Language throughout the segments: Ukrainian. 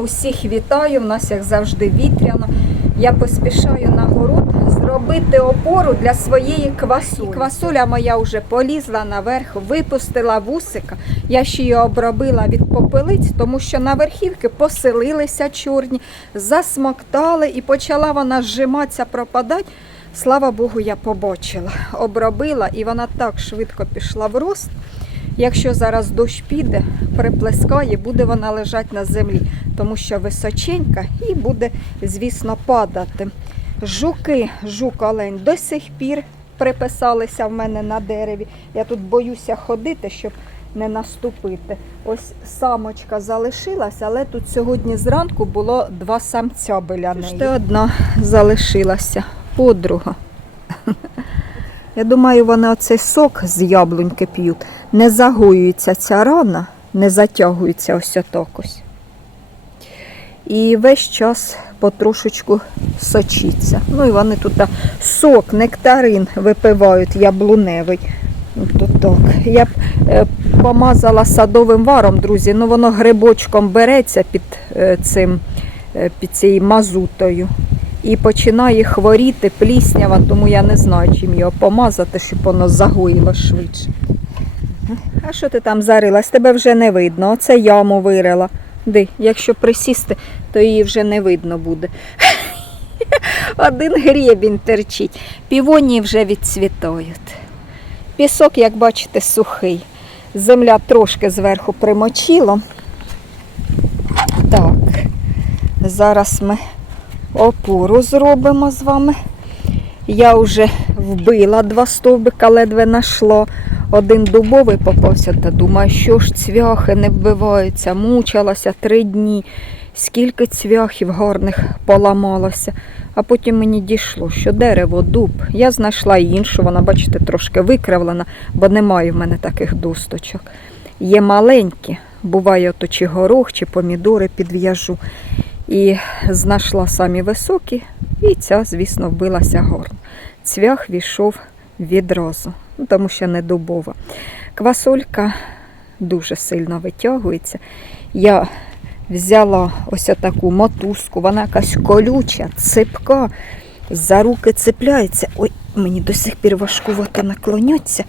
усіх вітаю. У нас, як завжди, вітряно. Я поспішаю на город зробити опору для своєї квасолі. Квасоля моя вже полізла наверх, випустила вусика. Я ще її обробила від попелиць, тому що на верхівки поселилися чорні, засмоктали і почала вона зжиматися, пропадати. Слава Богу, я побачила, обробила, і вона так швидко пішла в рост. Якщо зараз дощ піде, приплескає, буде вона лежати на землі, тому що височенька і буде, звісно, падати. Жуки, жук олень до сих пір приписалися в мене на дереві. Я тут боюся ходити, щоб не наступити. Ось самочка залишилася, але тут сьогодні зранку було два самця біля неї. Ще одна залишилася, подруга. Я думаю, вони оцей сок з яблуньки п'ють. Не загоюється ця рана, не затягується ось отак ось. І весь час потрошечку сочиться. Ну і вони тут сок, нектарин випивають яблуневий. То так. Я б е, помазала садовим варом, друзі, ну воно грибочком береться під е, цим, е, під цією мазутою і починає хворіти пліснява, тому я не знаю, чим його помазати, щоб воно загоїло швидше. А що ти там зарилась? Тебе вже не видно. Оце яму вирила. Ди, якщо присісти, то її вже не видно буде. Один гребінь терчить. Півоні вже відцвітають. Пісок, як бачите, сухий. Земля трошки зверху примочило. Так, зараз ми опору зробимо з вами. Я вже вбила два стовбика, ледве нашло. Один дубовий попався, та думаю, що ж цвяхи не вбиваються, мучилася три дні. Скільки цвяхів гарних поламалося. А потім мені дійшло, що дерево, дуб. Я знайшла іншу, вона, бачите, трошки викривлена, бо немає в мене таких досточок. Є маленькі, буває ото чи горох, чи помідори підв'яжу. І знайшла самі високі, і ця, звісно, вбилася гарно. Цвях війшов відразу, ну, тому що не дубова. Квасолька дуже сильно витягується. Я взяла ось таку мотузку, вона якась колюча, ципка, за руки цепляється. Ой, мені до сих пір важкувато наклоняться.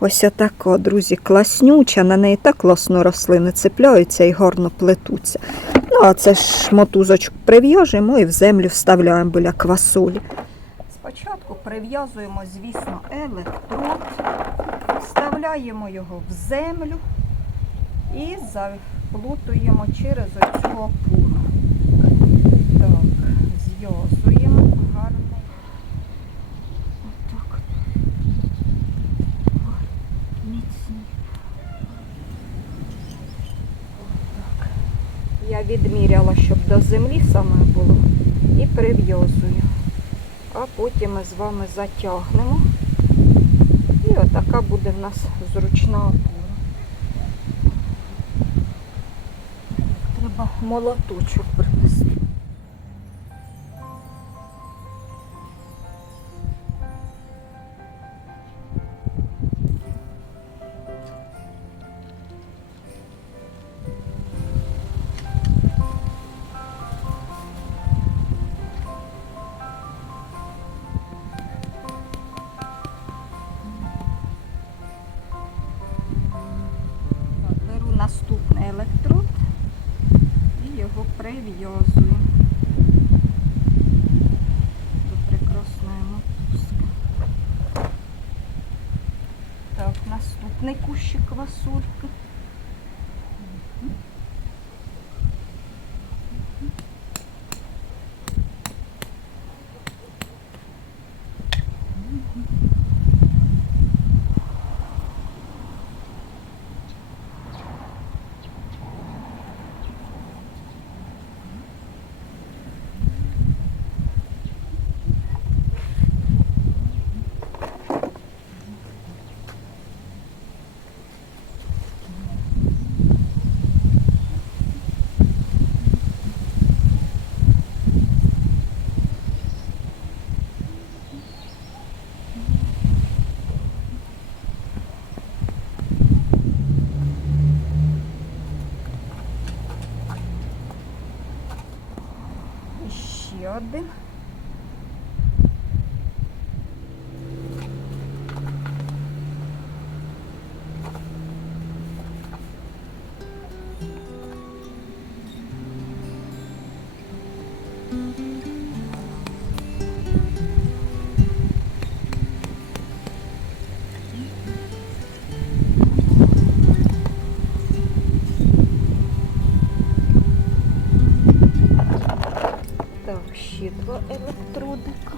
Ось отака, друзі, класнюча, на неї так класно рослини цепляються і гарно плетуться. Ну, а це ж мотузочку прив'яжемо і в землю вставляємо біля квасолі. Спочатку прив'язуємо, звісно, електрод, вставляємо його в землю і заплутуємо через оцю опору. Так, зв'язуємо гарно. Отак. Міцні. Я відміряла, щоб до землі саме було, і прив'язую. А потім ми з вами затягнемо. І отака буде в нас зручна опора. Треба молоточок принести. Ще Так, ще два електродика.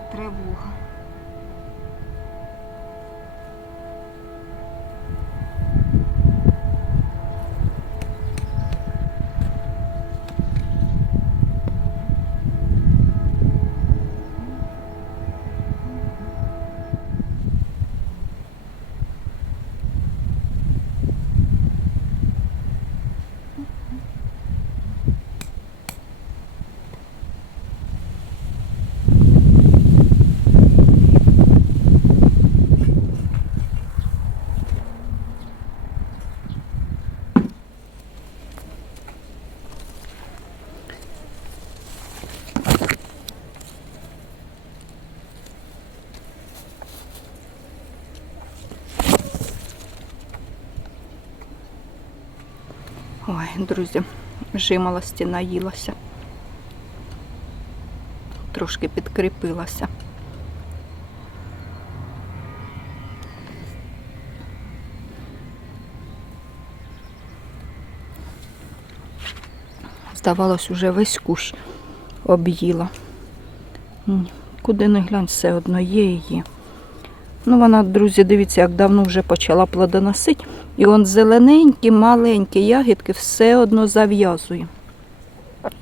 Тривога. Ой, друзі, жимолості наїлася. Трошки підкріпилася. Здавалось, уже весь кущ об'їла. Куди не глянь, все одно є і є. Ну, вона, друзі, дивіться, як давно вже почала плодоносити. І он зелененькі, маленькі ягідки все одно зав'язує.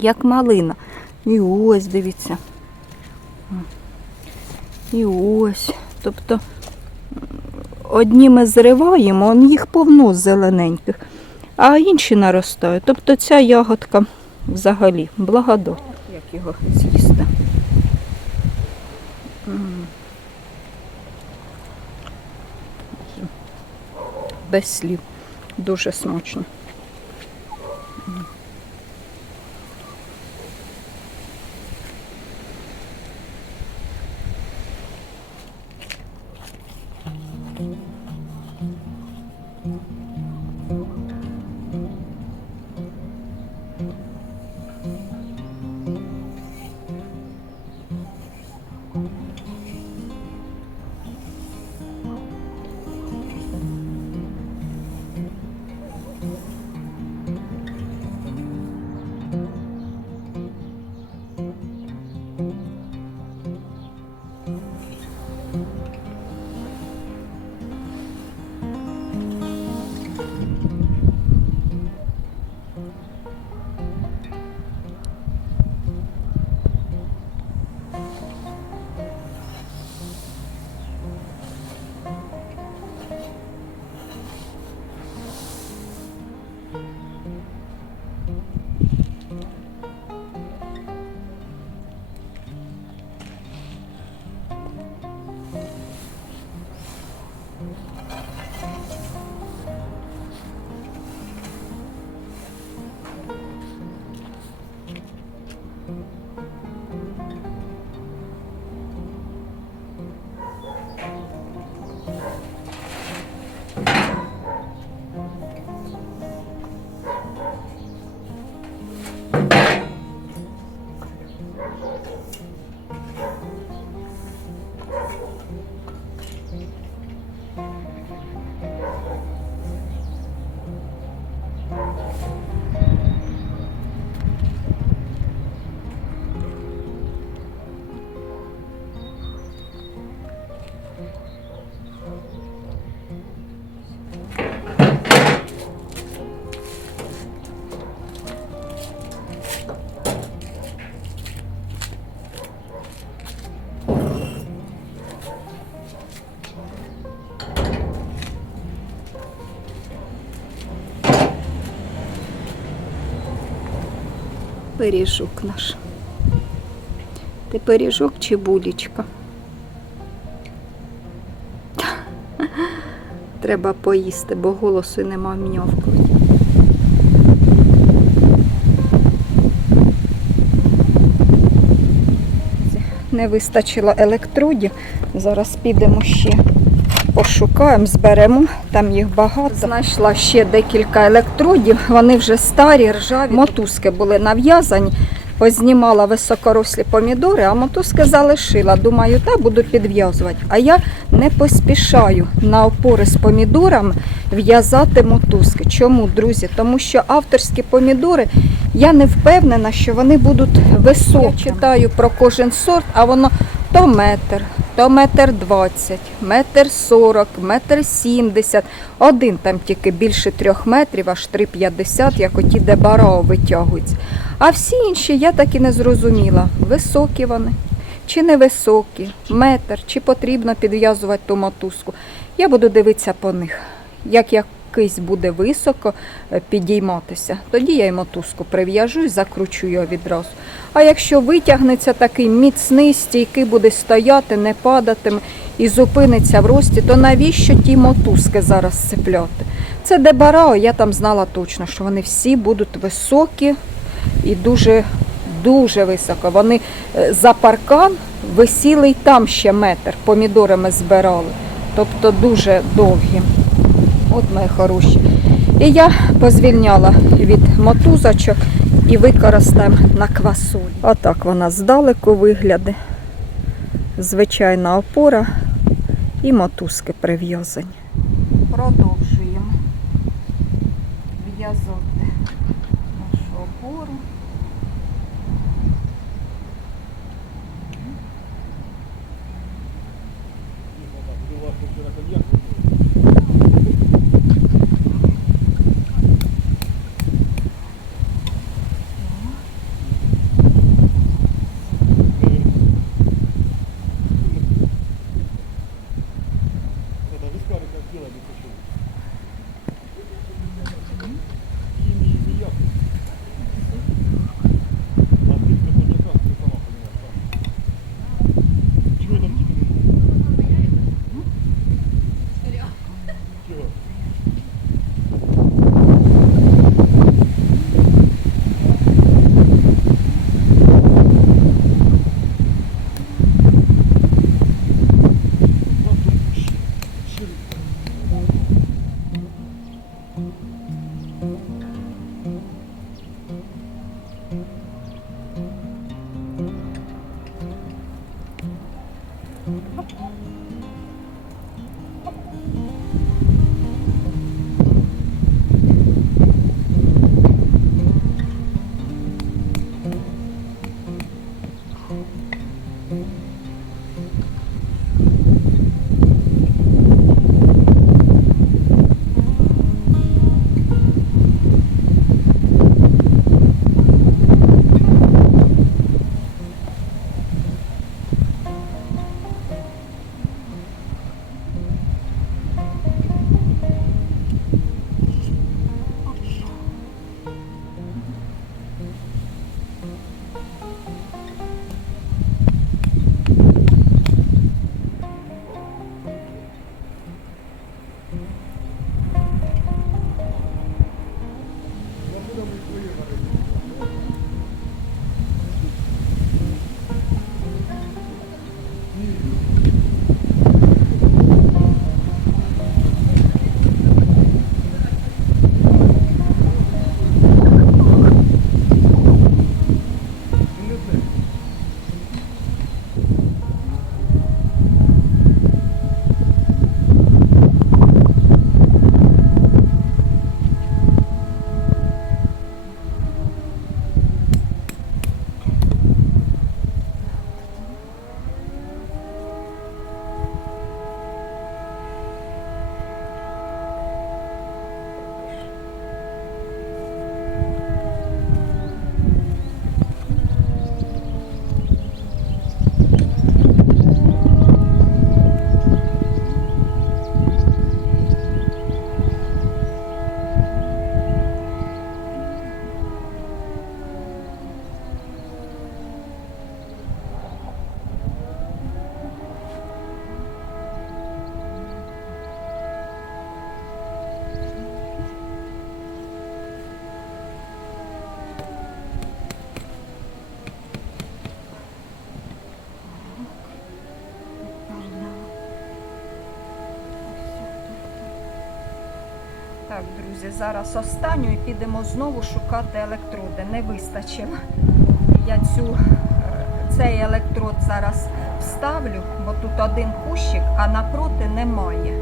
Як малина. І ось, дивіться. І ось. Тобто одні ми зриваємо, їх повно зелененьких, а інші наростають. Тобто ця ягодка взагалі благодать. Як його з'їсти? без слів. Дуже смачно. Mm-hmm. Пиріжок наш. Ти пиріжок чи булічка? Треба поїсти, бо голосу нема м'явкою. Не вистачило електродів. Зараз підемо ще пошукаємо, зберемо. Там їх багато. Знайшла ще декілька електродів. Вони вже старі, ржаві. Мотузки були нав'язані. Познімала високорослі помідори, а мотузки залишила. Думаю, та буду підв'язувати. А я не поспішаю на опори з помідорами в'язати мотузки. Чому, друзі? Тому що авторські помідори я не впевнена, що вони будуть високі. Я читаю про кожен сорт, а воно то метр, то метр двадцять, метр сорок, метр сімдесят. Один там тільки більше трьох метрів, аж три п'ятдесят, як оті де барао витягуються. А всі інші я так і не зрозуміла, високі вони чи невисокі, метр, чи потрібно підв'язувати ту мотузку. Я буду дивитися по них. Як якийсь буде високо е, підійматися, тоді я й мотузку прив'яжу і закручу його відразу. А якщо витягнеться такий міцний, стійкий буде стояти, не падатиме і зупиниться в рості, то навіщо ті мотузки зараз цепляти? Це дебарао, я там знала точно, що вони всі будуть високі і дуже, дуже високо. Вони е, за паркан висіли й там ще метр, помідори ми збирали. Тобто дуже довгі. От мої хороші. І я позвільняла від мотузочок і використаємо на квасолі. Отак вона здалеку вигляде. Звичайна опора і мотузки прив'язані. Так, друзі, зараз останню і підемо знову шукати електроди. Не вистачило. Я цю, е, цей електрод зараз вставлю, бо тут один кущик, а напроти немає.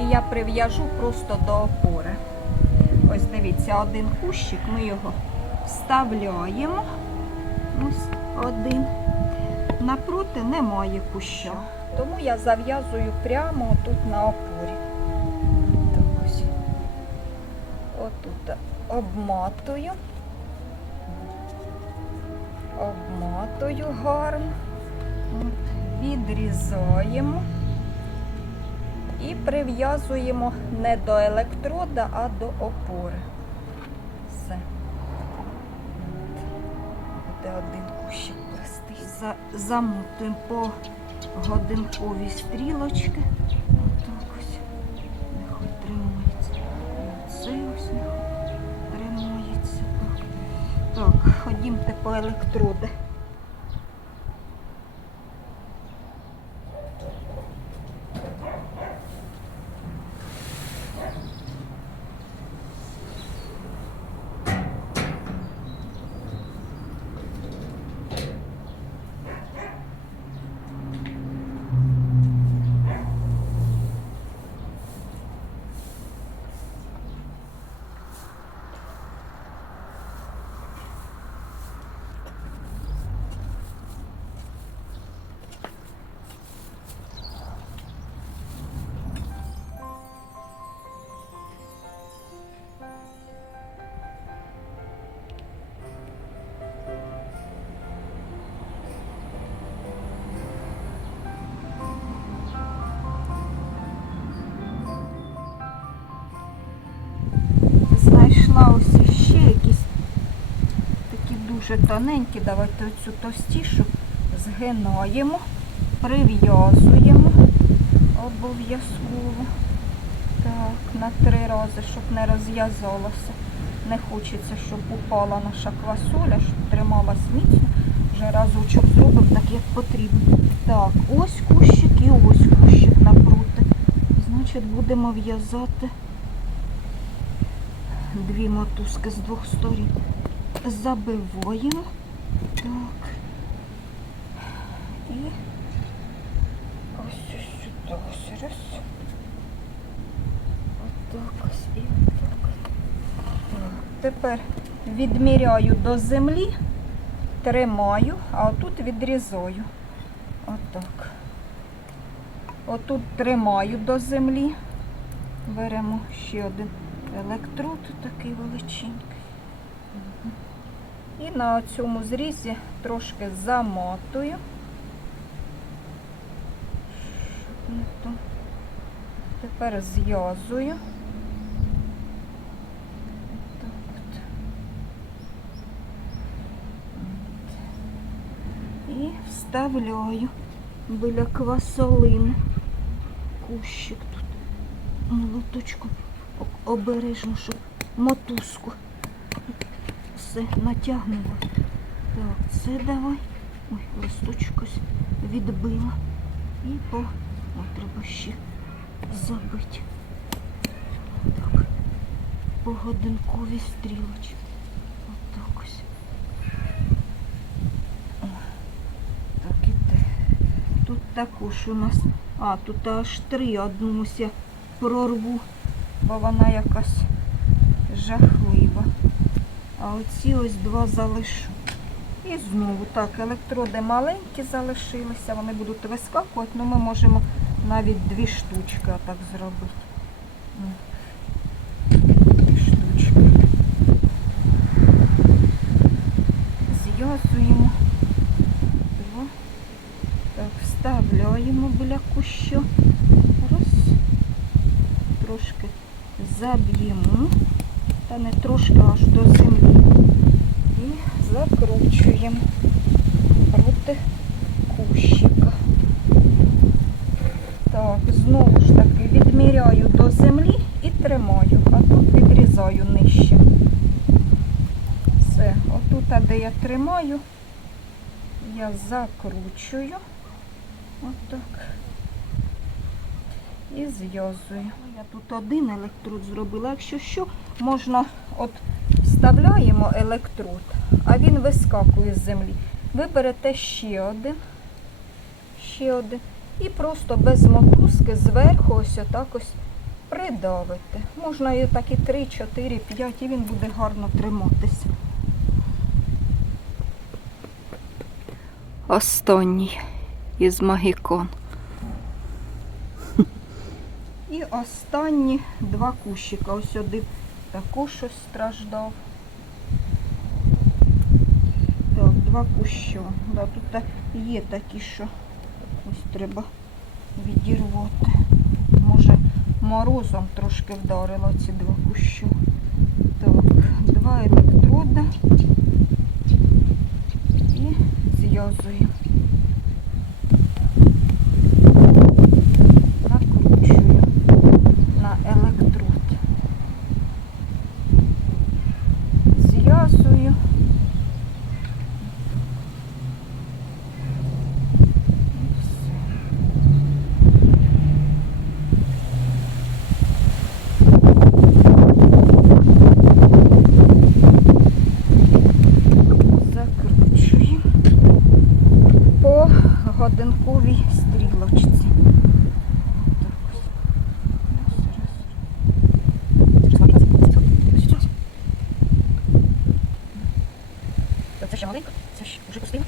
І я прив'яжу просто до опори. Ось дивіться, один кущик, ми його вставляємо. Ось один. Напроти немає куща. Тому я зав'язую прямо тут на опорі. Отут обматую. Гарно. Відрізаємо і прив'язуємо не до електрода, а до опори. Все. Буде один кущик плести. За, замотуємо по годинковій стрілочки. Ходімте по електроди. Дуже тоненькі. Давайте оцю товстішу згинаємо, прив'язуємо обов'язково. Так, на три рази, щоб не розв'язалося. Не хочеться, щоб упала наша квасоля, щоб трималась міцно. Вже разочок зробимо так, як потрібно. Так, ось кущик і ось кущик напроти. Значить, будемо в'язати дві мотузки з двох сторін. Забиваємо. Так. І ось сюди ось раз. Отак ось і. Так. Тепер відміряю до землі, тримаю, а отут відрізаю. Отак. Отут тримаю до землі. Беремо ще один електрод такий величенький. І на цьому зрізі трошки замотую. Тепер зв'язую. І вставляю біля квасолини. Кущик тут молоточком обережно, щоб мотузку все натягнула. Так, це давай. Ой, листочкось відбила. І по. Ой, треба ще забити. Так. По годинковій стрілочці. Отак ось. Так іде. Тут також у нас. А, тут аж три одну я прорву, бо вона якась жахлива. А оці ось два залишу. І знову так, електроди маленькі залишилися, вони будуть вискакувати, але ми можемо навіть дві штучки так зробити. Ну, Дві штучки. Зв'язуємо. Два. Так, вставляємо біля кущу. Раз. Трошки заб'ємо. Та не трошки аж до землі. І закручуємо проти кущика. Так, знову ж таки відміряю до землі і тримаю, а тут відрізаю нижче. Все, отут, а де я тримаю, я закручую. Отак. і зв'язую. Я тут один електрод зробила. Якщо що, можна от вставляємо електрод, а він вискакує з землі. Ви берете ще один, ще один. І просто без мотузки зверху ось отак ось придавите. Можна і так і 3, 4, 5, і він буде гарно триматися. Останній із магікон. І останні два кущика. Ось один також щось страждав. Так, два куща. Да, тут є такі, що ось треба відірвати. Може, морозом трошки вдарило ці два кущі. Так, два електрода зв'язуємо. Накручую на електрод. Зв'язую. І все. Закручуємо по годинковій стрілочці. Так ось. Це ще маленько, це ще вже пустила.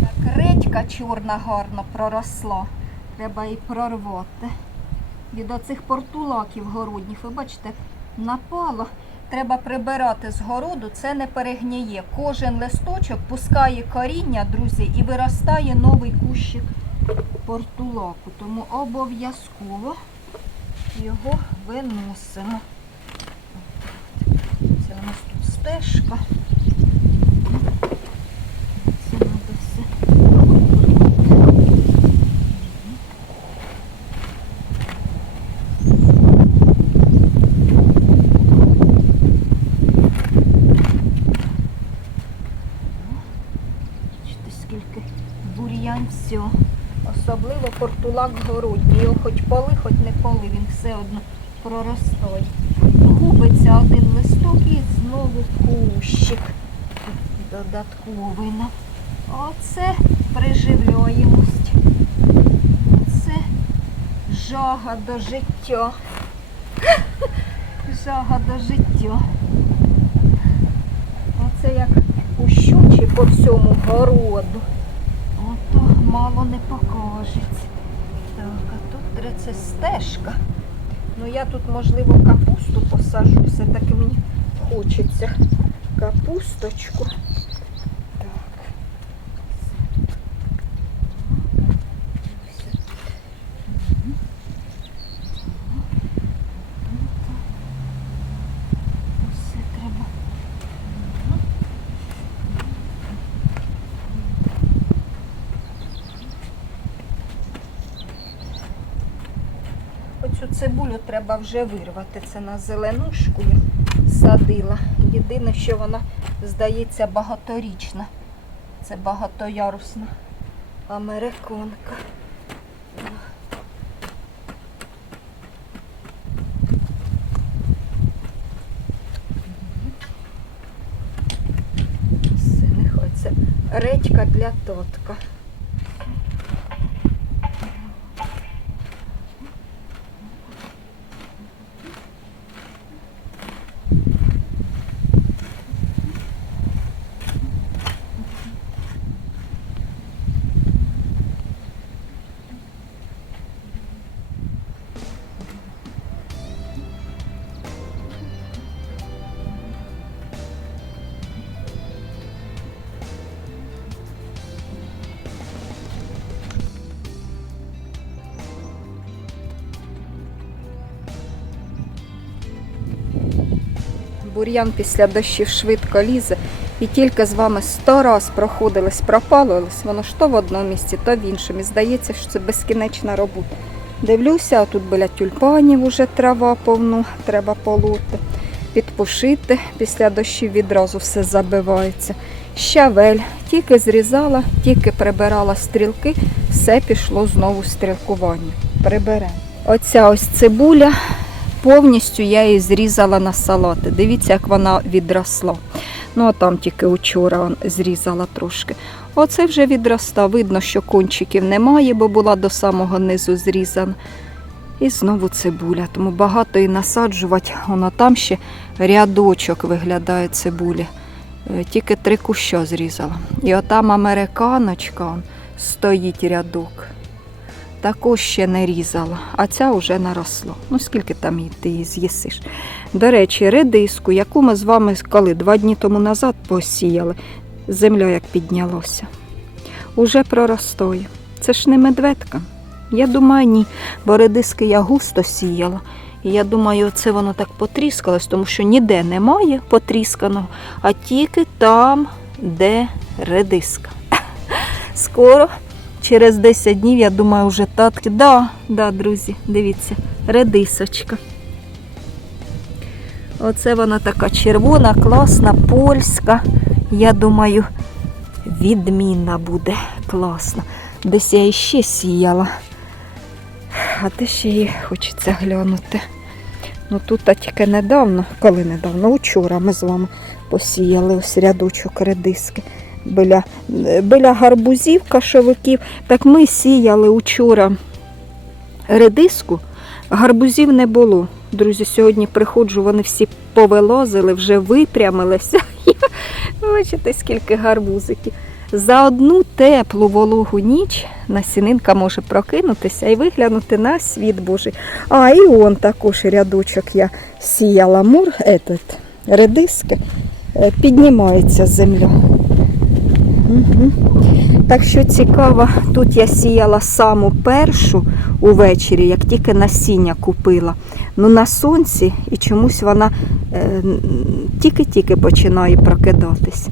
Так, редька чорна гарно проросла. Треба її прорвати. Від оцих портулаків городніх, ви бачите, напало. Треба прибирати з городу, це не перегніє. Кожен листочок пускає коріння, друзі, і виростає новий кущик портулаку. Тому обов'язково його виносимо. Це у нас тут стежка. Це треба все. Бачите, скільки бур'ян всього. Особливо портулак городній. Хоч поли, хоч не поли, він все одно проростає. Губиться один листок і знову кущик додатковий. Оце приживляємость. Це жага до життя. Жага до життя. Оце як ущучі по всьому городу. Ото мало не покажеться. Де це стежка. Ну я тут, можливо, капусту посажу. Все-таки мені хочеться капусточку. Так. Все. Мгм. Все треба. Оцю цибулю треба вже вирвати. Це на зеленушку я садила. Єдине, що вона, здається, багаторічна. Це багатоярусна американка. Все, нехай це редька для тотка. Бур'ян після дощів швидко лізе. І тільки з вами сто раз проходились, пропалювались, воно ж то в одному місці, то в іншому. І здається, що це безкінечна робота. Дивлюся, а тут біля тюльпанів уже трава повну, треба полоти. підпушити. Після дощів відразу все забивається. Щавель. Тільки зрізала, тільки прибирала стрілки, все пішло знову стрілкування. Приберемо. Оця ось цибуля. Повністю я її зрізала на салати. Дивіться, як вона відросла. Ну, а там тільки учора зрізала трошки. Оце вже відроста. Видно, що кончиків немає, бо була до самого низу зрізана. І знову цибуля. Тому багато і насаджувати. Воно там ще рядочок виглядає цибулі. Е, Тільки три куща зрізала. І отам американочка стоїть рядок. Також ще не різала, а ця вже наросла. Ну скільки там ти її з'їсиш? До речі, редиску, яку ми з вами коли два дні тому назад посіяли, земля як піднялося. Уже проростає. Це ж не медведка. Я думаю, ні, бо редиски я густо сіяла. І я думаю, це воно так потріскалось, тому що ніде немає потрісканого, а тільки там, де редиска. Скоро, через 10 днів, я думаю, вже татки. Да, да, друзі, дивіться, редисочка. Оце вона така червона, класна, польська. Я думаю, відмінна буде класна. Десь я іще сіяла. А де ще її хочеться глянути. Ну тут а тільки недавно, коли недавно, учора ми з вами посіяли ось рядочок редиски. Біля, біля гарбузів, кашовиків. Так ми сіяли учора редиску, гарбузів не було. Друзі, сьогодні приходжу, вони всі повилазили, вже випрямилися. Бачите, скільки гарбузиків. За одну теплу вологу ніч насінинка може прокинутися і виглянути на світ Божий. А, і он також рядочок я сіяла мур, етот, редиски, е, піднімається земля. Так що цікаво, тут я сіяла саму першу увечері, як тільки насіння купила. Ну на сонці і чомусь вона е, тільки-тільки починає прокидатись.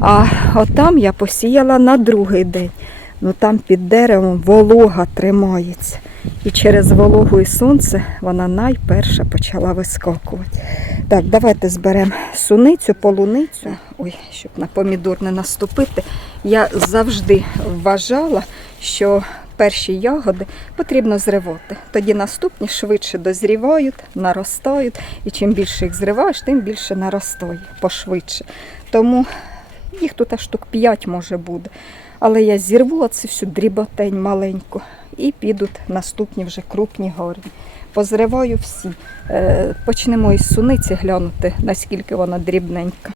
А отам я посіяла на другий день. Ну там під деревом волога тримається. І через вологу і сонце вона найперша почала вискакувати. Так, давайте зберемо суницю, полуницю. Ой, щоб на помідор не наступити. Я завжди вважала, що перші ягоди потрібно зривати. Тоді наступні швидше дозрівають, наростають. І чим більше їх зриваєш, тим більше наростає пошвидше. Тому їх тут аж штук 5 може буде. Але я зірву цю всю дріботень маленьку і підуть наступні вже крупні горні. Позриваю всі. Е, Почнемо із суниці глянути, наскільки вона дрібненька.